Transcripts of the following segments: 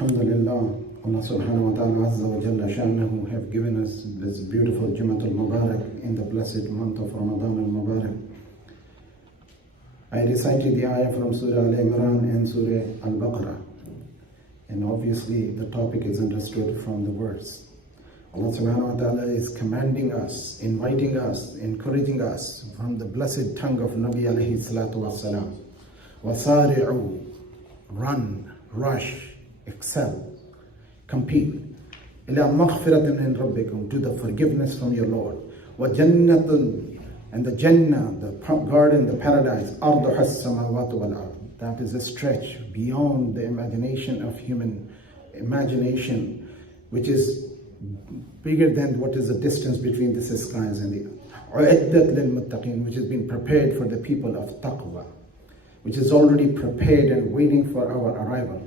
Alhamdulillah, Allah subhanahu wa ta'ala azza wa jalla sha'nahu have given us this beautiful Jumatul Mubarak in the blessed month of Ramadan al-Mubarak. I recited the ayah from Surah Al-Imran and Surah Al-Baqarah, and obviously the topic is understood from the words. Allah subhanahu wa ta'ala is commanding us, inviting us, encouraging us from the blessed tongue of Nabi alayhi salatu wa salam. Wasari'u, run, rush, excel, compete. Ila maghfiratin min rabbikum, to the forgiveness from your Lord. Wa jannatun, and the Jannah, the garden, the paradise, arduha as-samawati wal ard. That is a stretch beyond the imagination of human imagination, which is bigger than what is the distance between the skies and the earth. U'iddat lil muttaqin, which has been prepared for the people of taqwa, which is already prepared and waiting for our arrival.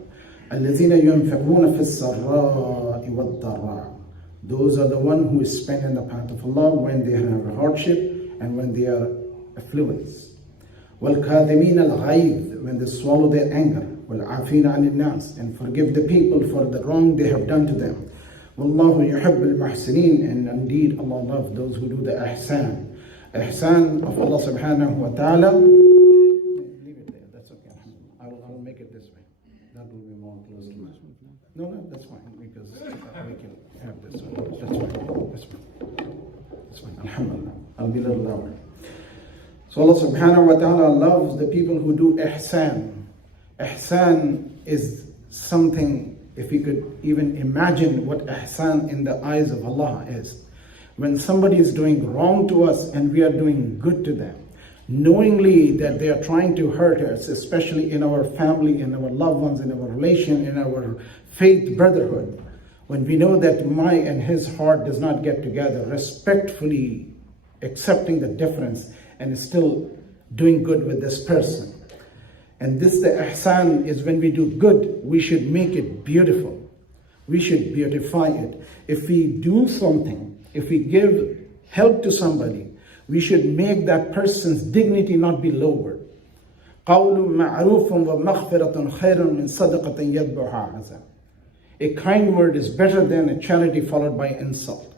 الَّذِينَ يُنْفِقُونَ فِي السَّرَّاءِ وَالضَّرَّاءِ. Those are the one who is spent in the path of Allah when they have a hardship and when they are affluence. وَالْكَاظِمِينَ الْغَيْظِ, when they swallow their anger. وَالْعَافِينَ عَنِ النَّاسِ, and forgive the people for the wrong they have done to them. وَاللَّهُ يُحِبُّ الْمُحْسِنِينَ, and indeed Allah loves those who do the ihsan. Ihsan of Allah subhanahu wa ta'ala. Leave it there, that's okay. I'll make it this way. That will be more close to us. No, that's fine, because we can have this one. That's fine. Alhamdulillah. I'll be a little louder. So Allah subhanahu wa ta'ala loves the people who do ihsan. Ihsan is something, if we could even imagine what ihsan in the eyes of Allah is. When somebody is doing wrong to us and we are doing good to them, knowingly that they are trying to hurt us, especially in our family, in our loved ones, in our relation, in our faith brotherhood, when we know that my and his heart does not get together, respectfully accepting the difference and still doing good with this person. And this, the ihsan, is when we do good, we should make it beautiful. We should beautify it. If we do something, if we give help to somebody, we should make that person's dignity not be lowered. قَوْلٌ مَعْرُوفٌ وَمَغْفِرَةٌ خَيْرٌ مِنْ صَدَقَةٍ يَتْبَعُهَا أَذًى. A kind word is better than a charity followed by insult.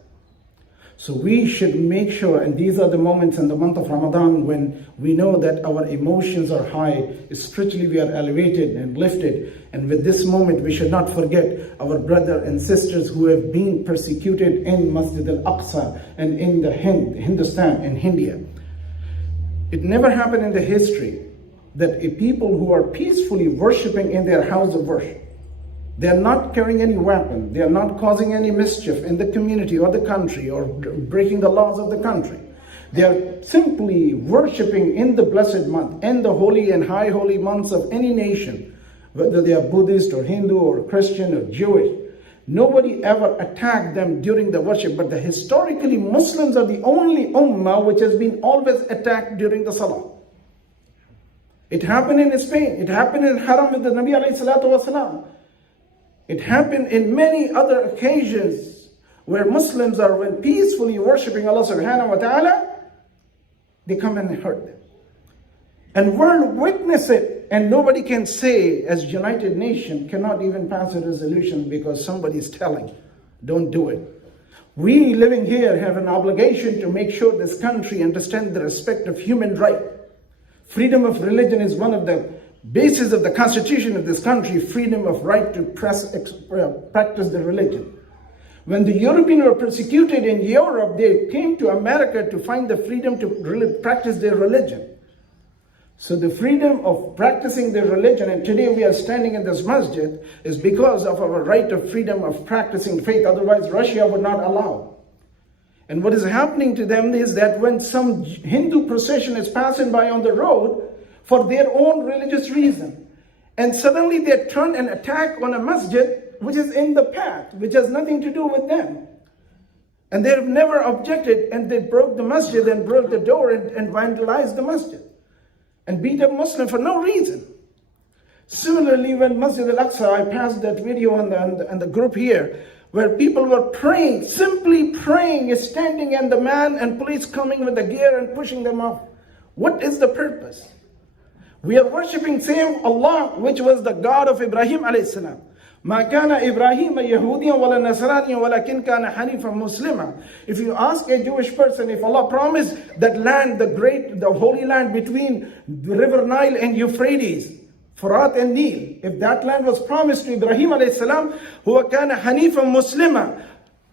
So we should make sure, and these are the moments in the month of Ramadan when we know that our emotions are high, spiritually we are elevated and lifted. And with this moment, we should not forget our brothers and sisters who have been persecuted in Masjid al-Aqsa and in the Hindustan and India. It never happened in the history that a people who are peacefully worshipping in their house of worship, they are not carrying any weapon, they are not causing any mischief in the community or the country or breaking the laws of the country. They are simply worshipping in the blessed month, in the holy and high holy months of any nation, whether they are Buddhist or Hindu or Christian or Jewish. Nobody ever attacked them during the worship, but historically Muslims are the only ummah which has been always attacked during the salah. It happened in Spain, it happened in Haram with the Nabi alayhi salatu wa salam. It happened in many other occasions where Muslims are, when peacefully worshipping Allah subhanahu wa ta'ala, they come and hurt them. And world witness it, and nobody can say, as United Nations cannot even pass a resolution because somebody is telling, don't do it. We living here have an obligation to make sure this country understands the respect of human right. Freedom of religion is one of the basis of the constitution of this country, freedom of right to practice the religion. When the Europeans were persecuted in Europe, they came to America to find the freedom to practice their religion. So the freedom of practicing their religion, and today we are standing in this masjid, is because of our right of freedom of practicing faith. Otherwise Russia would not allow. And what is happening to them is that when some Hindu procession is passing by on the road, for their own religious reason, and suddenly they turn and attack on a masjid which is in the path, which has nothing to do with them. And they have never objected, and they broke the masjid and broke the door and vandalized the masjid and beat up Muslim for no reason. Similarly, when Masjid al-Aqsa, I passed that video on the group here, where people were praying, simply praying, standing, and the man and police coming with the gear and pushing them off. What is the purpose? We are worshipping same Allah, which was the God of Ibrahim alayhi salam. ما كان إبراهيم يهوديا ولا نصرانيا ولكن كان حنيفا مسلما. If you ask a Jewish person, if Allah promised that land, the holy land between the river Nile and Euphrates, Furat and Nil, if that land was promised to Ibrahim alayhi salam, هو كان حنيفا مسلما.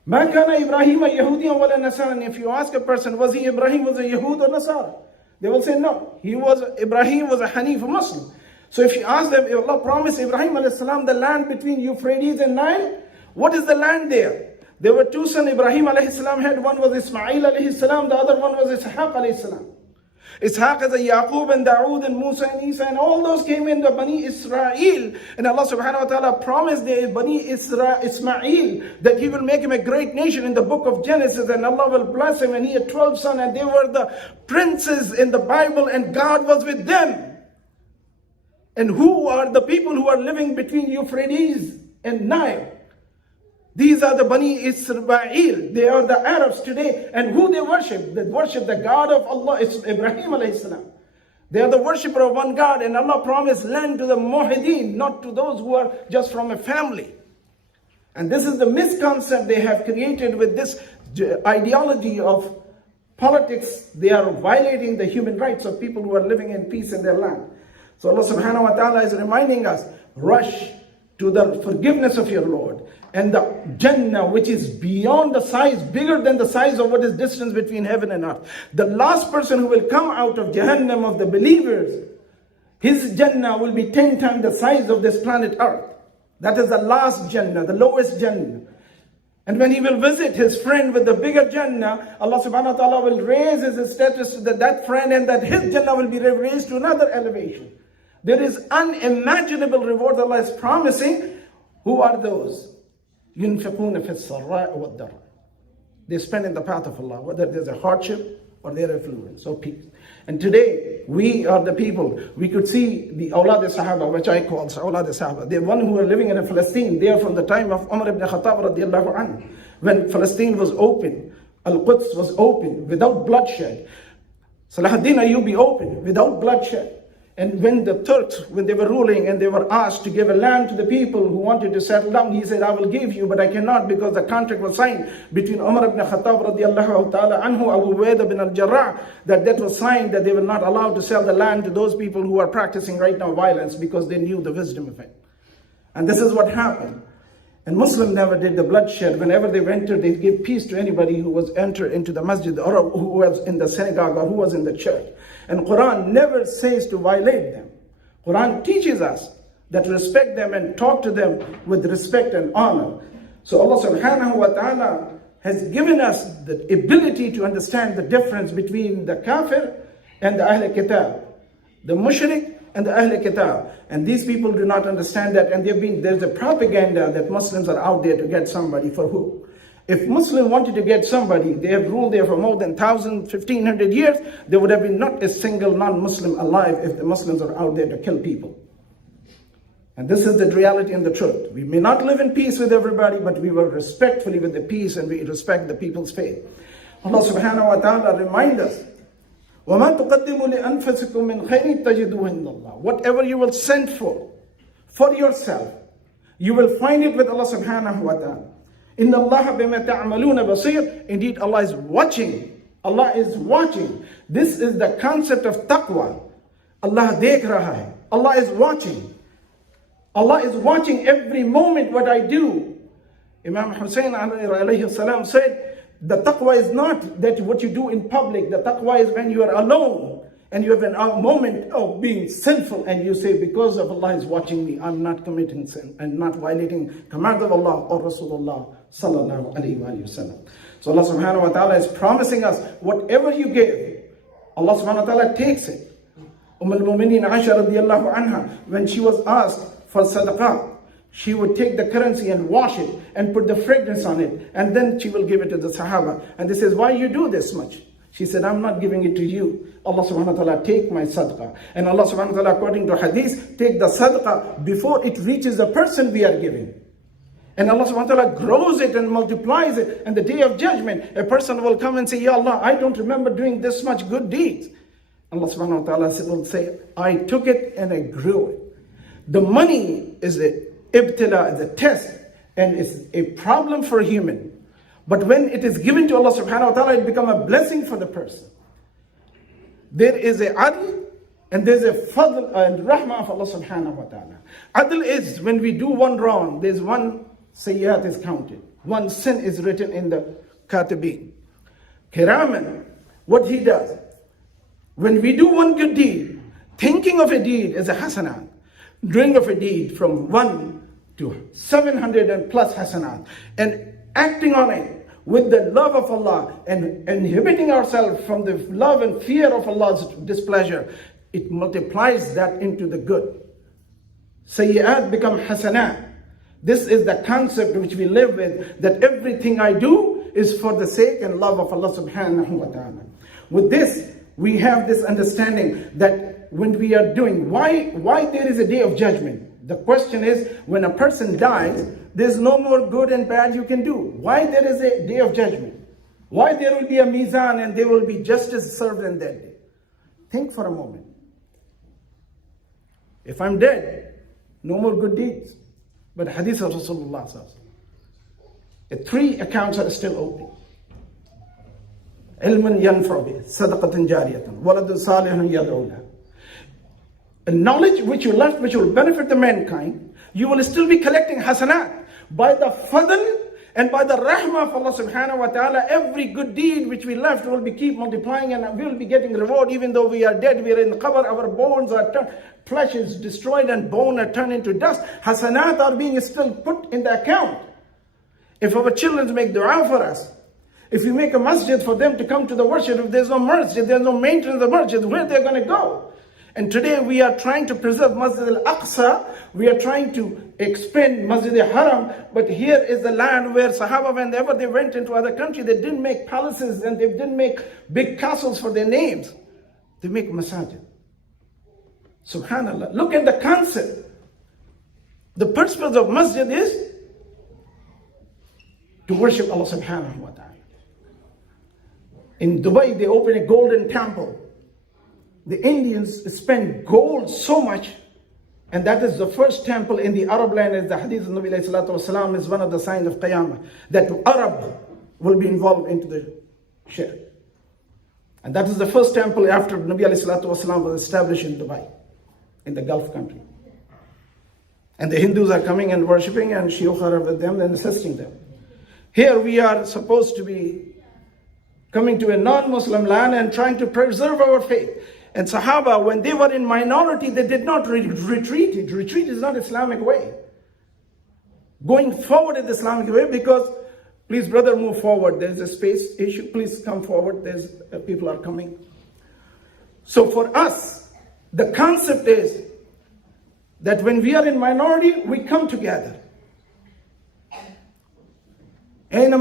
ما كان إبراهيم يهوديا ولا نصرانيا. If you ask a person, was Ibrahim a Yahud or Nasara? They will say no. Ibrahim was a Hanif Muslim. So if you ask them, if Allah promised Ibrahim alayhi salam the land between Euphrates and Nile, what is the land there? There were two sons Ibrahim alayhi salam had. One was Ismail alayhi salam, the other one was Ishaq alayhi salam. Ishaq is a Yaqub and Dawood and Musa and Isa, and all those came in the Bani Israel. And Allah subhanahu wa ta'ala promised the Bani Ismail that He will make him a great nation in the book of Genesis, and Allah will bless him, and he had 12 sons, and they were the princes in the Bible, and God was with them. And who are the people who are living between Euphrates and Nile? These are the Bani Israel. They are the Arabs today. And who they worship? They worship the God of Allah. It's Ibrahim alayhi salam. They are the worshipper of one God. And Allah promised land to the Muhideen, not to those who are just from a family. And this is the misconcept they have created with this ideology of politics. They are violating the human rights of people who are living in peace in their land. So Allah subhanahu wa ta'ala is reminding us, rush to the forgiveness of your Lord and the Jannah, which is beyond the size, bigger than the size of what is distance between heaven and earth. The last person who will come out of Jahannam of the believers, his Jannah will be 10 times the size of this planet earth. That is the last Jannah, the lowest Jannah. And when he will visit his friend with the bigger Jannah, Allah subhanahu wa ta'ala will raise his status to that friend, and that his Jannah will be raised to another elevation. There is unimaginable reward Allah is promising. Who are those? يُنْفِقُونَ فِي السَّرَّاءِ وَالضَّرَّاءِ. They spend in the path of Allah, whether there's a hardship or they're affluence or peace. And today, we are the people. We could see the Awlad Sahaba, which I call Awlad Sahaba. They're one who are living in Palestine. They are from the time of Umar ibn Khattab radiallahu anhu. When Palestine was open, Al-Quds was open without bloodshed. Salahuddin Ayyubi opened without bloodshed. And when the Turks, when they were ruling and they were asked to give a land to the people who wanted to settle down, he said, I will give you, but I cannot, because the contract was signed between Umar ibn Khattab radiallahu ta'ala anhu, Abu Ubaidah bin al-Jarrah, that was signed, that they were not allowed to sell the land to those people who are practicing right now violence, because they knew the wisdom of it. And this is what happened. And Muslims never did the bloodshed. Whenever they entered, they gave peace to anybody who was entered into the masjid, or who was in the synagogue, or who was in the church. And Quran never says to violate them. Quran teaches us that respect them and talk to them with respect and honor. So Allah subhanahu wa ta'ala has given us the ability to understand the difference between the kafir and the Ahl Kitab, the mushrik and the Ahl Kitab. And these people do not understand that, and there's a propaganda that Muslims are out there to get somebody. For who? If Muslim wanted to get somebody, they have ruled there for more than 1,000, 1,500 years, there would have been not a single non-Muslim alive if the Muslims are out there to kill people. And this is the reality and the truth. We may not live in peace with everybody, but we work respectfully with the peace, and we respect the people's faith. Allah subhanahu wa ta'ala reminds us, وَمَا تُقَدِّمُوا لِأَنفُسِكُم مِّنْ خَيْرٍ تَجِدُوهُ عِندَ اللَّهِ. Whatever you will send for yourself, you will find it with Allah subhanahu wa ta'ala. Inna Allah bima ta'maluna basir. Indeed, Allah is watching. Allah is watching. This is the concept of taqwa. Allah dekh raha hai. Allah is watching. Allah is watching every moment what I do. Imam Hussein alayhi salam said, the taqwa is not that what you do in public. The taqwa is when you are alone and you have a moment of being sinful, and you say, because of Allah is watching me, I'm not committing sin and not violating command of Allah or Rasulullah sallallahu alayhi wa sallam. So Allah subhanahu wa ta'ala is promising us, whatever you give, Allah subhanahu wa ta'ala takes it. al-Mu'mineen Aisha radiallahu anha, when she was asked for sadaqah, she would take the currency and wash it and put the fragrance on it, and then she will give it to the Sahaba. And they says, why you do this much? She said, I'm not giving it to you. Allah subhanahu wa ta'ala, take my sadaqah. And Allah subhanahu wa ta'ala, according to hadith, take the sadaqah before it reaches the person we are giving. And Allah subhanahu wa ta'ala grows it and multiplies it. And the day of judgment, a person will come and say, Ya Allah, I don't remember doing this much good deeds. Allah subhanahu wa ta'ala will say, I took it and I grew it. The money is ibtila, is a test, and it's a problem for a human. But when it is given to Allah subhanahu wa ta'ala, it becomes a blessing for the person. There is a adl, and there's a fadl and rahmah of Allah subhanahu wa ta'ala. Adl is when we do one wrong, there's one sayyat is counted. One sin is written in the katibin. Kiraman, what he does, when we do one good deed, thinking of a deed is a hasanat. Doing of a deed from 1 to 700 and plus hasanat. And acting on it with the love of Allah and inhibiting ourselves from the love and fear of Allah's displeasure, it multiplies that into the good. Sayyi'at become hasanat. This is the concept which we live with, that everything I do is for the sake and love of Allah subhanahu wa ta'ala. With this, we have this understanding that when we are doing, why there is a day of judgment? The question is, when a person dies, there's no more good and bad you can do. Why there is a day of judgment? Why there will be a mizan and there will be justice served in that day? Think for a moment. If I'm dead, no more good deeds. But hadith of Rasulullah says, 3 accounts are still open. Ilman yanfa'u bihi, sadaqatan jariyatan, waladun salihun yad'u lahu. A knowledge which you left, which will benefit the mankind, you will still be collecting hasanat. By the fadl and by the rahmah of Allah subhanahu wa ta'ala, every good deed which we left will be keep multiplying, and we will be getting reward even though we are dead, we are in the qabr, our bones are flesh is destroyed and bone are turned into dust. Hasanat are being still put in the account. If our children make dua for us, if we make a masjid for them to come to the worship, if there's no masjid, there's no maintenance of the masjid, where they're going to go? And today we are trying to preserve Masjid al-Aqsa, we are trying to expand Masjid al-Haram, but here is the land where Sahaba, whenever they went into other countries, they didn't make palaces and they didn't make big castles for their names. They make masajid. Subhanallah. Look at the concept. The purpose of masjid is to worship Allah subhanahu wa ta'ala. In Dubai, they opened a golden temple. The Indians spend gold so much, and that is the first temple in the Arab land, as the hadith of Nabi alayhi salatu wasalam is one of the signs of Qiyamah, that Arab will be involved into the shirk. And that is the first temple after Nabi alayhi salatu wasalam was established in Dubai, in the Gulf country. And the Hindus are coming and worshipping, and Shiuch are with them and assisting them. Here we are supposed to be coming to a non-Muslim land and trying to preserve our faith. And Sahaba, when they were in minority, they did not retreat. Retreat is not Islamic way. Going forward is the Islamic way, because, please brother, move forward. There's a space issue. Please come forward. There's people are coming. So for us, the concept is that when we are in minority, we come together. Wherever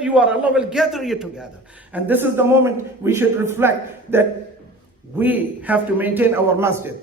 you are, Allah will gather you together. And this is the moment we should reflect that we have to maintain our masjid.